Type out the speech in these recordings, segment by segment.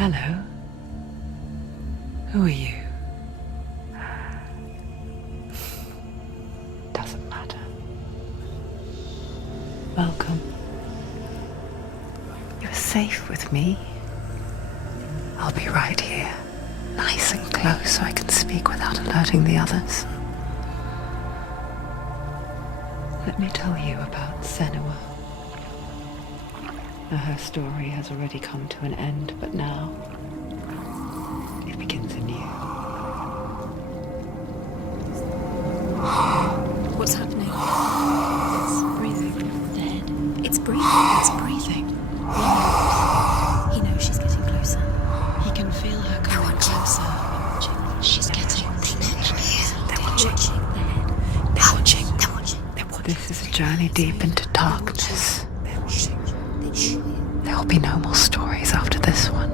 Hello. Who are you? Doesn't matter. Welcome. You're safe with me. I'll be right here, nice and close so I can speak without alerting the others. Let me tell you about Senua. Her story has already come to an end, but now it begins anew. What's happening? It's breathing. Dead. It's breathing. It's breathing. He knows she's getting closer. He can feel her coming closer. She's getting closer. They're watching. They're watching. They're watching. They're watching. This is a journey deep into darkness. They're watching. There will be no more stories after this one.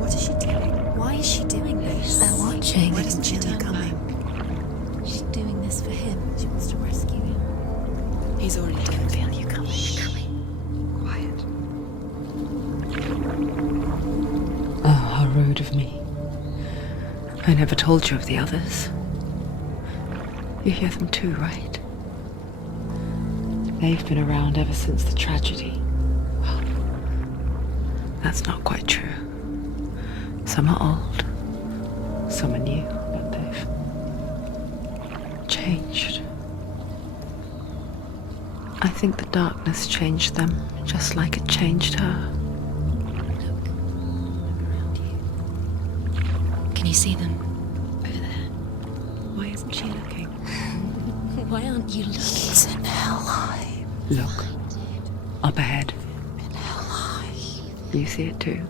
What is she doing? Why is she doing this? They're watching. Why doesn't she turn coming? She's doing this for him. She wants to rescue him. He's already doing it. Feel you coming. Quiet. Oh, how rude of me. I never told you of the others. You hear them too, right? They've been around ever since the tragedy. Well, that's not quite true. Some are old, some are new, but they've changed. I think the darkness changed them, just like it changed her. Look around you. Can you see them? Over there. Why isn't she looking? Why aren't you looking? He's in hell. Look, up ahead. In hell. You see it too?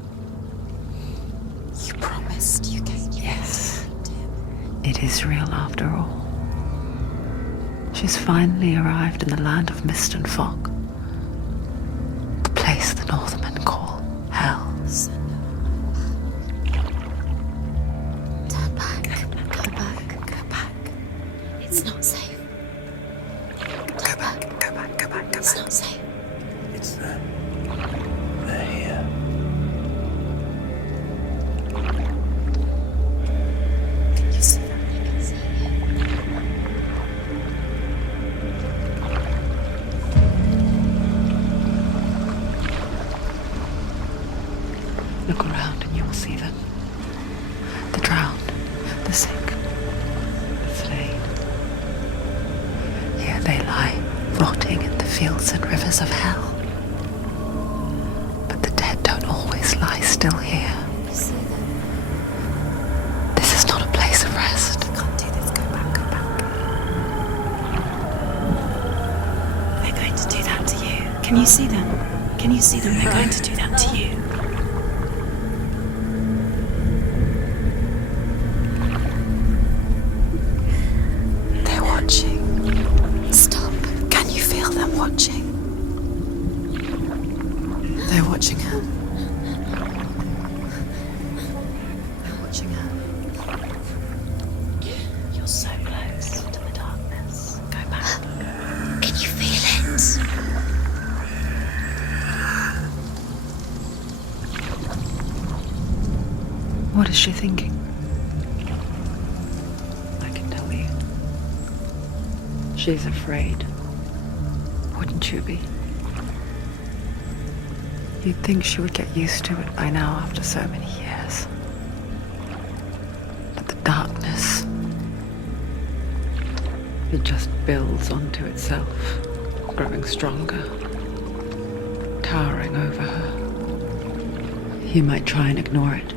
You promised you gave me. Yes. It is real after all. She's finally arrived in the land of mist and fog. The place the Northmen call Hell. Turn back. Go back. Go back. It's not safe. Go back. It's not safe. It's them. They're here. Can you see them? They can see you. Look around and you will see them. The drowned, the sick, the slain. Here they lie, rotting in the fields and rivers of hell. But the dead don't always lie still here. You see them? This is not a place of rest. You can't do this. Go back. Go back. They're going to do that to you. Can you see them? Can you see them? They're going to do that to you. They're watching. Stop. Can you feel them watching? They're watching her. They're watching her. You're so close to the darkness. Go back. Can you feel it? What is she thinking? I can tell you. She's afraid. Wouldn't you be? You'd think she would get used to it by now after so many years. But the darkness, it just builds onto itself, growing stronger, towering over her. You might try and ignore it,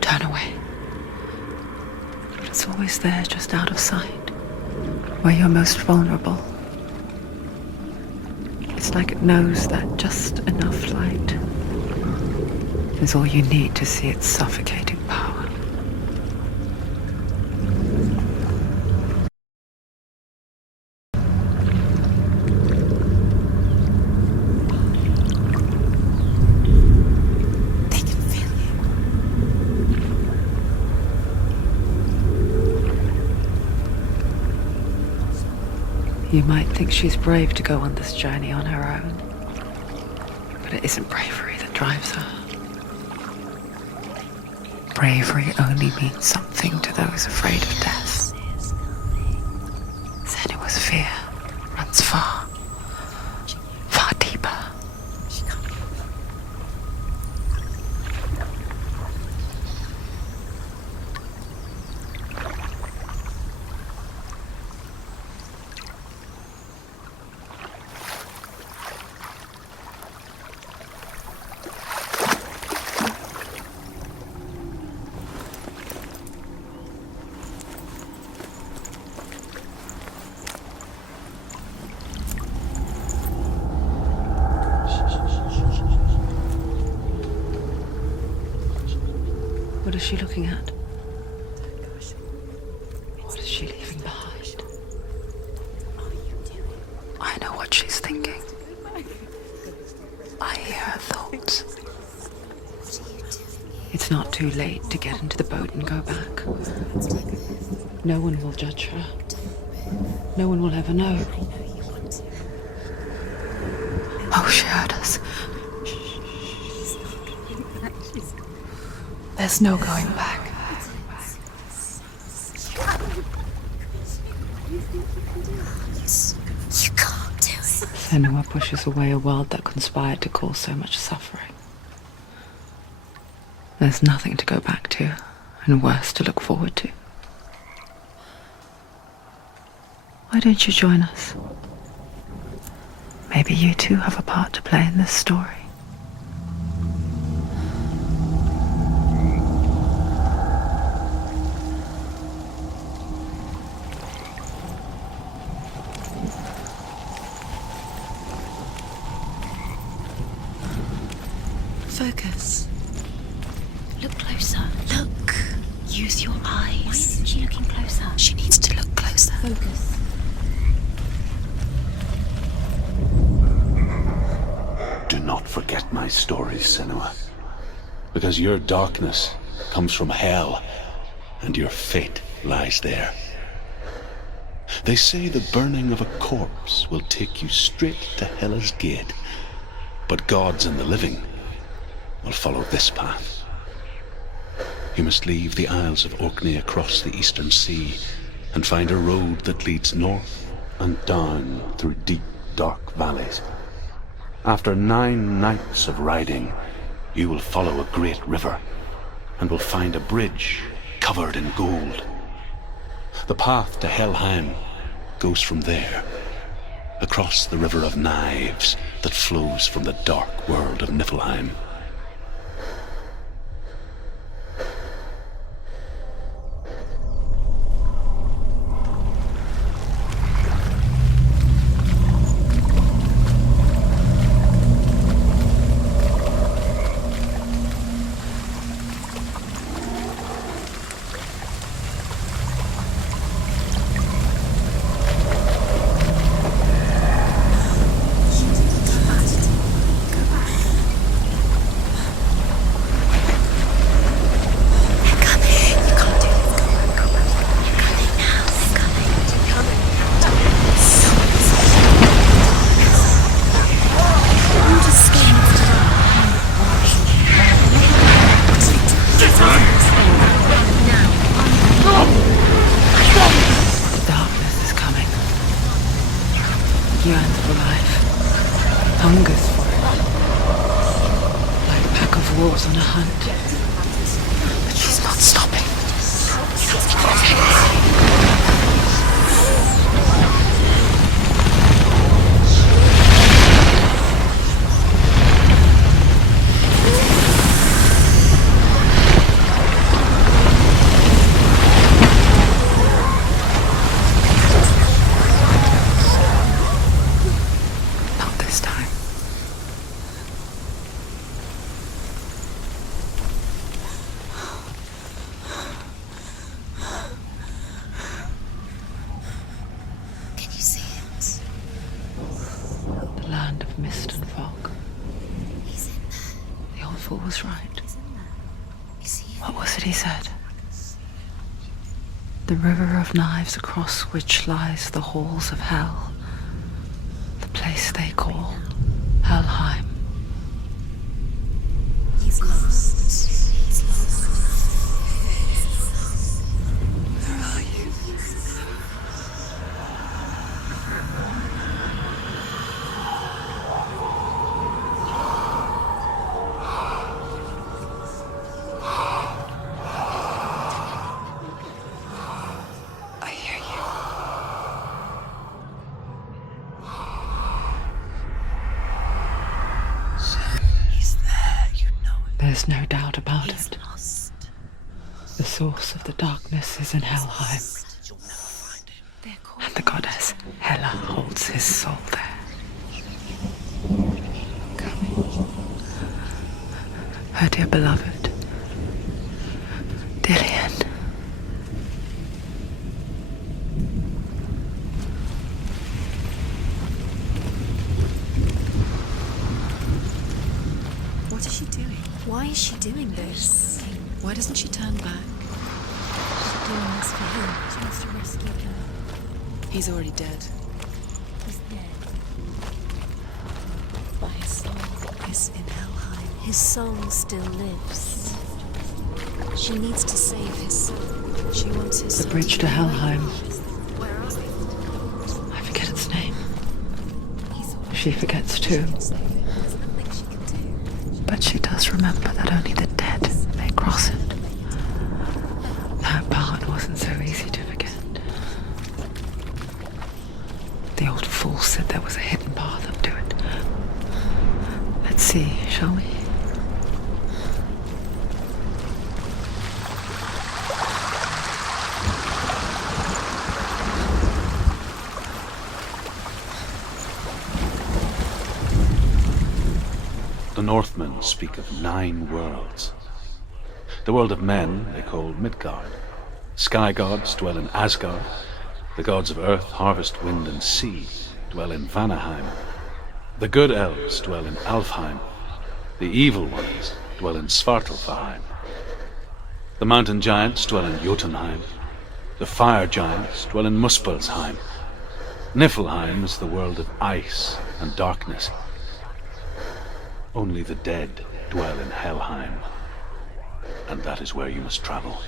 turn away. But it's always there, just out of sight, where you're most vulnerable. It's like it knows that just enough light is all you need to see its suffocating power. They can feel you. You might think she's brave to go on this journey on her own, but it isn't bravery that drives her. bravery only means something to those afraid of death. Senua's fear runs far, far deeper. What is she looking at? What is she leaving behind? I know what she's thinking. I hear her thoughts. It's not too late to get into the boat and go back. No one will judge her. No one will ever know. Oh, she heard us. There's no going back. You can't do it. Senua pushes away a world that conspired to cause so much suffering. There's nothing to go back to, and worse to look forward to. Why don't you join us? Maybe you too have a part to play in this story. Focus. Look closer. Look. Use your eyes. Why isn't she looking closer? She needs to look closer. Focus. Do not forget my stories, Senua. Because your darkness comes from hell, and your fate lies there. They say the burning of a corpse will take you straight to Hela's gate, but gods and the living will follow this path. You must leave the Isles of Orkney across the eastern sea and find a road that leads north and down through deep, dark valleys. After 9 nights of riding, you will follow a great river and will find a bridge covered in gold. The path to Helheim goes from there, across the river of knives that flows from the dark world of Niflheim. Yearns for life, hungers for it, like a pack of wolves on a hunt. But she's not stopping. Mist and fog. The old fool was right. What was it he said? The river of knives across which lies the halls of hell, the place they call Helheim. He's lost. He's lost. There's no doubt about it. Lost. The source of the darkness is in Helheim, and the goddess Hela holds his soul there. Her dear beloved, Dillian. What is she doing? Why is she doing this? Why doesn't she turn back? She's doing this for him. She wants to rescue him. He's already dead. He's dead. But his soul is in Helheim. His soul still lives. She needs to save his soul. She wants his soul. The bridge to Helheim. Where are they? I forget its name. She forgets too. There's nothing she can do. But she does remember that only the dead may cross it. That part wasn't so easy to forget. The old fool said there was a hidden path up to it. Let's see, shall we? The Northmen speak of 9 worlds. The world of men they call Midgard. Sky gods dwell in Asgard. The gods of earth, harvest, wind, and sea dwell in Vanaheim. The good elves dwell in Alfheim. The evil ones dwell in Svartalfheim. The mountain giants dwell in Jotunheim. The fire giants dwell in Muspelheim. Niflheim is the world of ice and darkness. Only the dead dwell in Helheim, and that is where you must travel.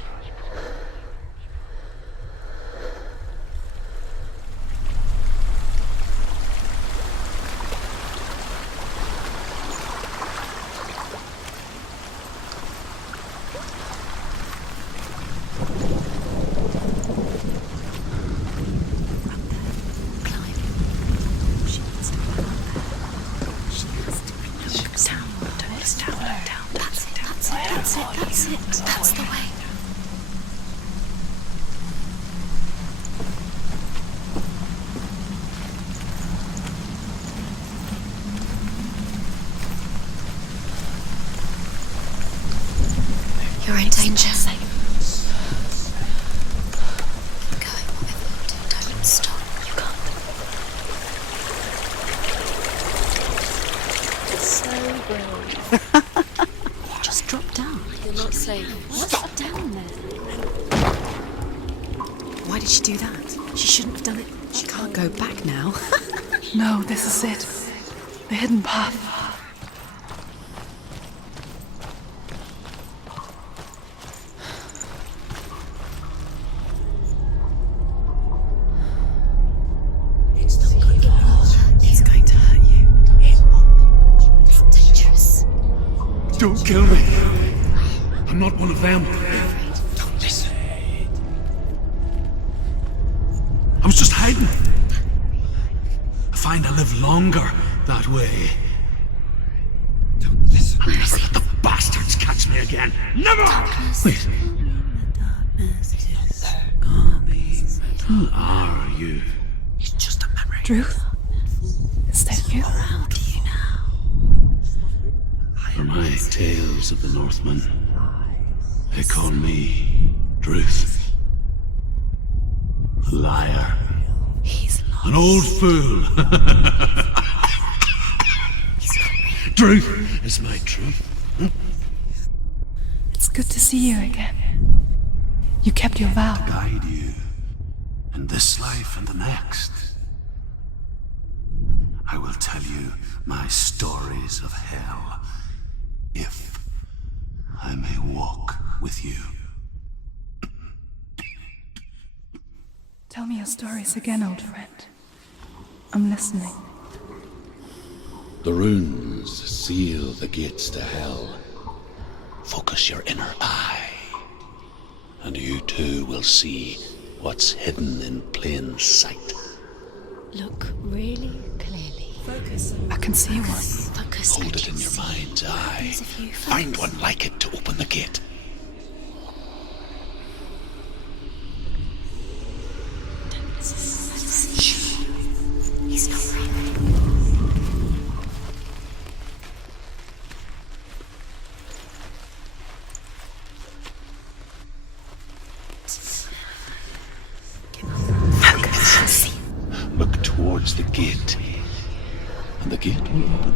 That's the way. You're in danger. Keep going, whatever you do, don't stop. You can't. So brave. Just drop down. You're not safe. What's down there? Why did she do that? She shouldn't have done it. She can't go back now. No, this is it. The hidden path. It's not good for her. It's going to hurt you. It's dangerous. Don't kill me. I'm not one of them. Don't listen. I was just hiding. I find I live longer that way. Don't listen. I'll never let the bastards catch me again. Never! Wait. Who are you? It's just a memory. Druth? Is that you? Around you now. For my tales of the Northmen, they call me Druth. A liar. He's lost. An old fool. Truth is my truth. It's good to see you again. You kept your vow. Guide you in this life and the next. I will tell you my stories of hell, if I may walk with you. Tell me your stories again, old friend. I'm listening. The runes seal the gates to hell. Focus your inner eye, and you too will see what's hidden in plain sight. Look really clearly. Focus. I can see one. focus. Hold it in your mind's eye. Find one like it to open the gate. He's not right. Look towards the gate, and the gate will open.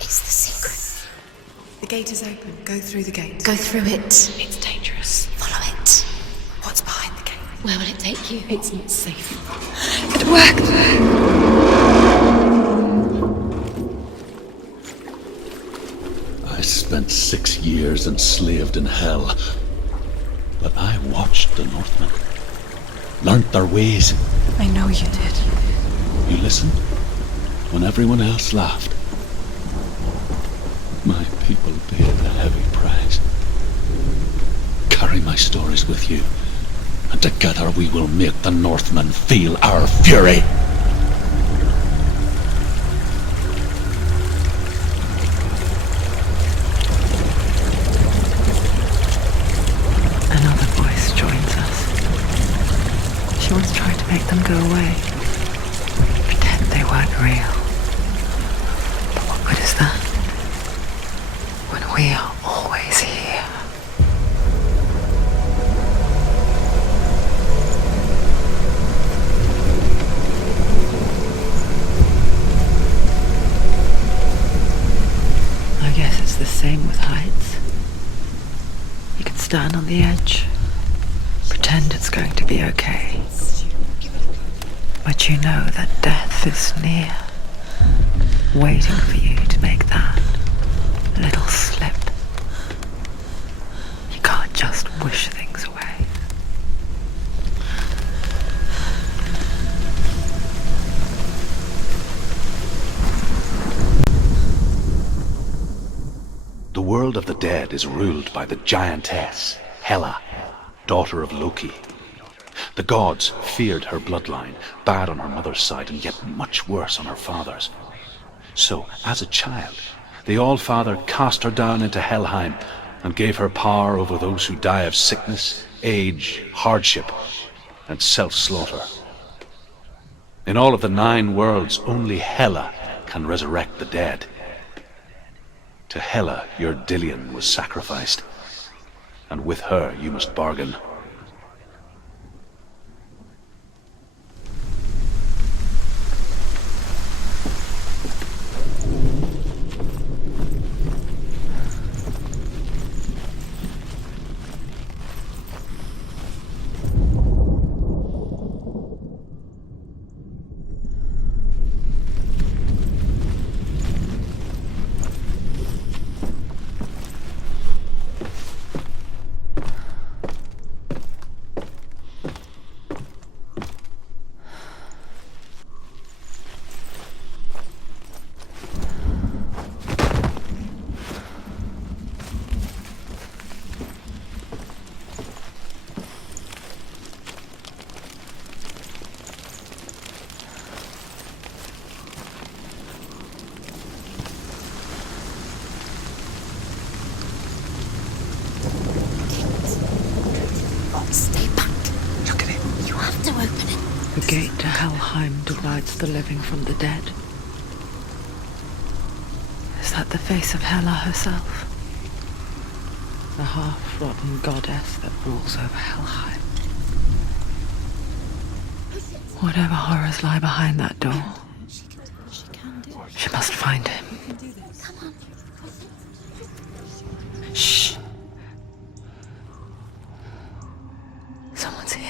It's the secret. The gate is open. Go through the gate. Go through it. It's dangerous. Follow it. What's behind the gate? Where will it take you? It's not safe. It worked! I spent 6 years enslaved in hell, but I watched the Northmen, learnt their ways. I know you did. You listened when everyone else laughed. My people paid a heavy price. Carry my stories with you, and together we will make the Northmen feel our fury. Another voice joins us. She wants to try to make them go away. Pretend they weren't real. But what good is that? When we are always here. I guess it's the same with heights. You can stand on the edge, pretend it's going to be okay. But you know that death is near, waiting for you to make that little slip. You can't just wish things away. The world of the dead is ruled by the giantess, Hela, daughter of Loki. The gods feared her bloodline, bad on her mother's side and yet much worse on her father's. So, as a child, the All-Father cast her down into Helheim and gave her power over those who die of sickness, age, hardship, and self-slaughter. In all of the 9 worlds, only Hela can resurrect the dead. To Hela your Dillion was sacrificed, and with her you must bargain. Stay back. Look at it. You have to open it. The gate to Helheim divides the living from the dead. Is that the face of Hela herself? The half-rotten goddess that rules over Helheim. Whatever horrors lie behind that door, she must find him. Shh. Someone's here.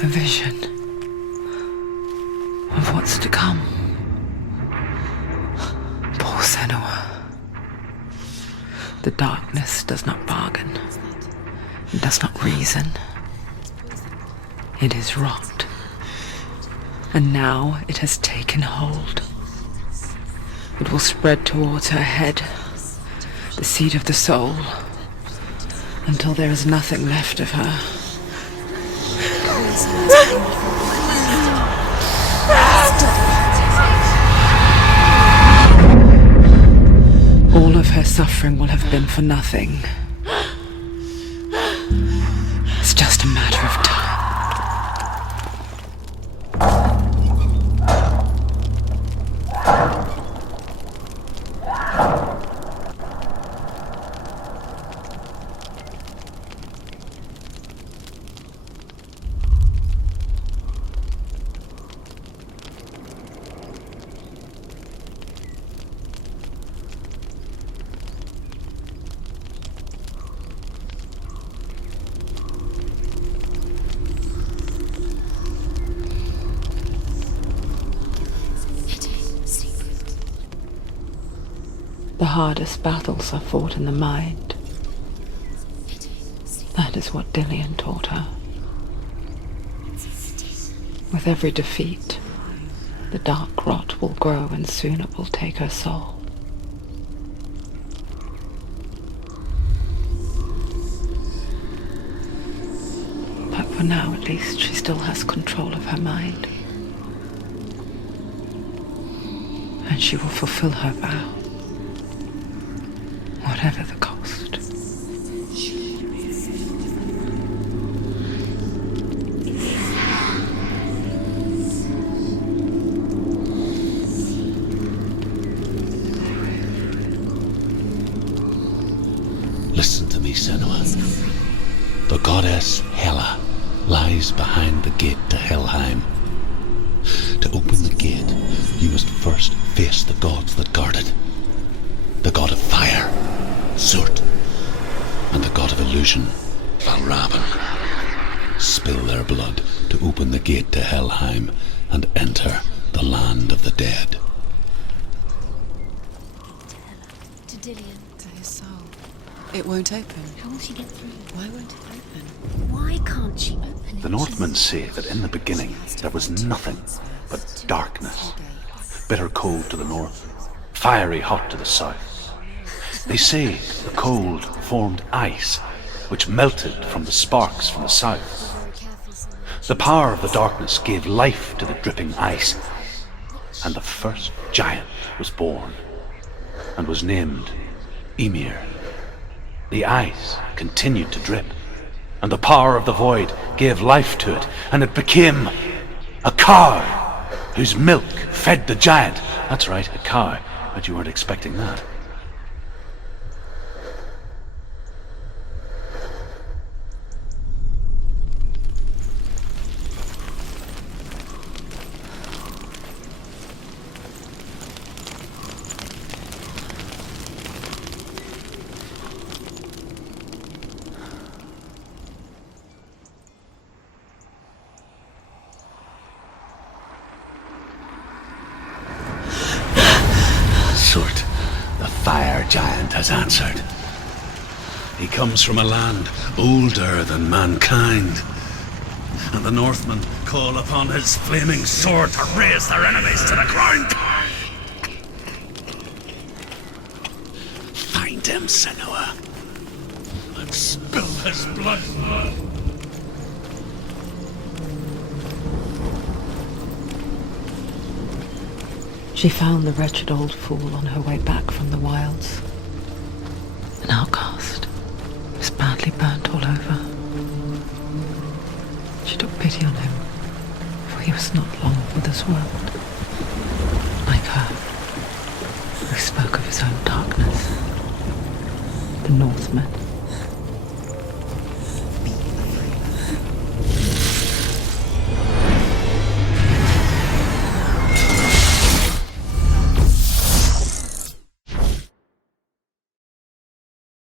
A vision of what's to come. Poor Senua. The darkness does not bargain. It does not reason. It is rot. And now it has taken hold. It will spread towards her head, the seat of the soul, until there is nothing left of her. All of her suffering will have been for nothing. It's just a matter of time. The hardest battles are fought in the mind. That is what Dillian taught her. With every defeat, the dark rot will grow and soon it will take her soul. But for now, at least, she still has control of her mind. And she will fulfill her vow. Whatever the cost. me, Senua. The goddess Hela lies behind the gate to Helheim. To open the gate, you must first face the gods that guard it. The god of fire, Surt, and the god of illusion, Valraben. Spill their blood to open the gate to Helheim and enter the land of the dead. To Dillian. To his soul. It won't open. How will she get through? Why won't it open? Why can't she open it? The Northmen say that in the beginning there was nothing but darkness. Bitter cold to the north, fiery hot to the south. They say the cold formed ice, which melted from the sparks from the south. The power of the darkness gave life to the dripping ice, and the first giant was born, and was named Ymir. The ice continued to drip, and the power of the void gave life to it, and it became a cow, whose milk fed the giant. That's right, a cow. But you weren't expecting that. Surt, the fire giant, has answered. He comes from a land older than mankind, and the Northmen call upon his flaming sword to raze their enemies to the ground. Find him, Senua, and spill his blood. She found the wretched old fool on her way back from the wilds. An outcast. He was badly burnt all over. She took pity on him, for he was not long for this world. Like her, who spoke of his own darkness. The Northmen